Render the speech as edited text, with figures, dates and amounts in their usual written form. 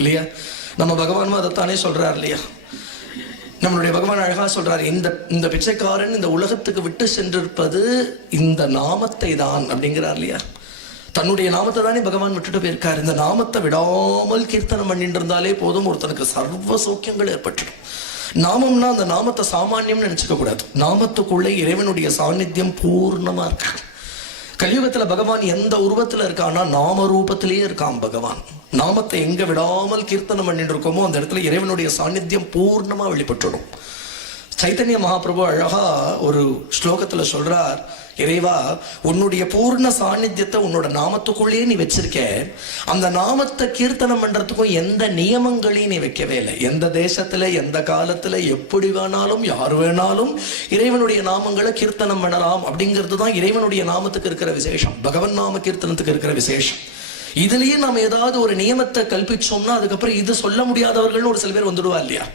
இல்லையா? நம்ம பகவானும் அதைத்தானே சொல்றார் இல்லையா? நம்மளுடைய பகவான் அழகா சொல்றாரு, இந்த பிச்சைக்காரன் இந்த உலகத்துக்கு விட்டு சென்றிருப்பது இந்த நாமத்தை தான் அப்படிங்கிறார் இல்லையா? தன்னுடைய நாமத்தை தானே பகவான் விட்டுட்டு போயிருக்காரு. இந்த நாமத்தை விடாமல் கீர்த்தனம் பண்ணிட்டு இருந்தாலே போதும், ஒருத்தனுக்கு சர்வ சௌக்கியங்கள் ஏற்பட்டுடும். நாமம்னா அந்த நாமத்தை சாமானியம்னு நினைச்சுக்க கூடாது. நாமத்துக்குள்ளே இறைவனுடைய சாநித்தியம் பூர்ணமா இருக்கு. கலியுகத்துல பகவான் எந்த உருவத்துல இருக்கான்னா நாம ரூபத்திலேயே இருக்கான் பகவான். நாமத்தை எங்க விடாமல் கீர்த்தனம் பண்ணிட்டு இருக்கோமோ அந்த இடத்துல இறைவனுடைய சாநித்தியம் பூர்ணமா வெளிப்பட்டுடும். சைத்தன்ய மகாபிரபு அழகா ஒரு ஸ்லோகத்துல சொல்றார், இறைவா உன்னுடைய பூர்ண சாநித்தியத்தை உன்னோட நாமத்துக்குள்ளேயே நீ வச்சிருக்க. அந்த நாமத்தை கீர்த்தனம் பண்றதுக்கும் எந்த நியமங்களையும் நீ வைக்கவே இல்லை. எந்த தேசத்துல எந்த காலத்துல எப்படி வேணாலும் யார் வேணாலும் இறைவனுடைய நாமங்களை கீர்த்தனம் பண்ணலாம். அப்படிங்கிறது தான் இறைவனுடைய நாமத்துக்கு இருக்கிற விசேஷம், பகவன் நாம கீர்த்தனத்துக்கு இருக்கிற விசேஷம். இதுலயே நாம ஏதாவது ஒரு நியமத்தை கல்பிச்சோம்னா அதுக்கப்புறம் இது சொல்ல முடியாதவர்கள்னு ஒரு சில பேர் வந்துடுவா இல்லையா?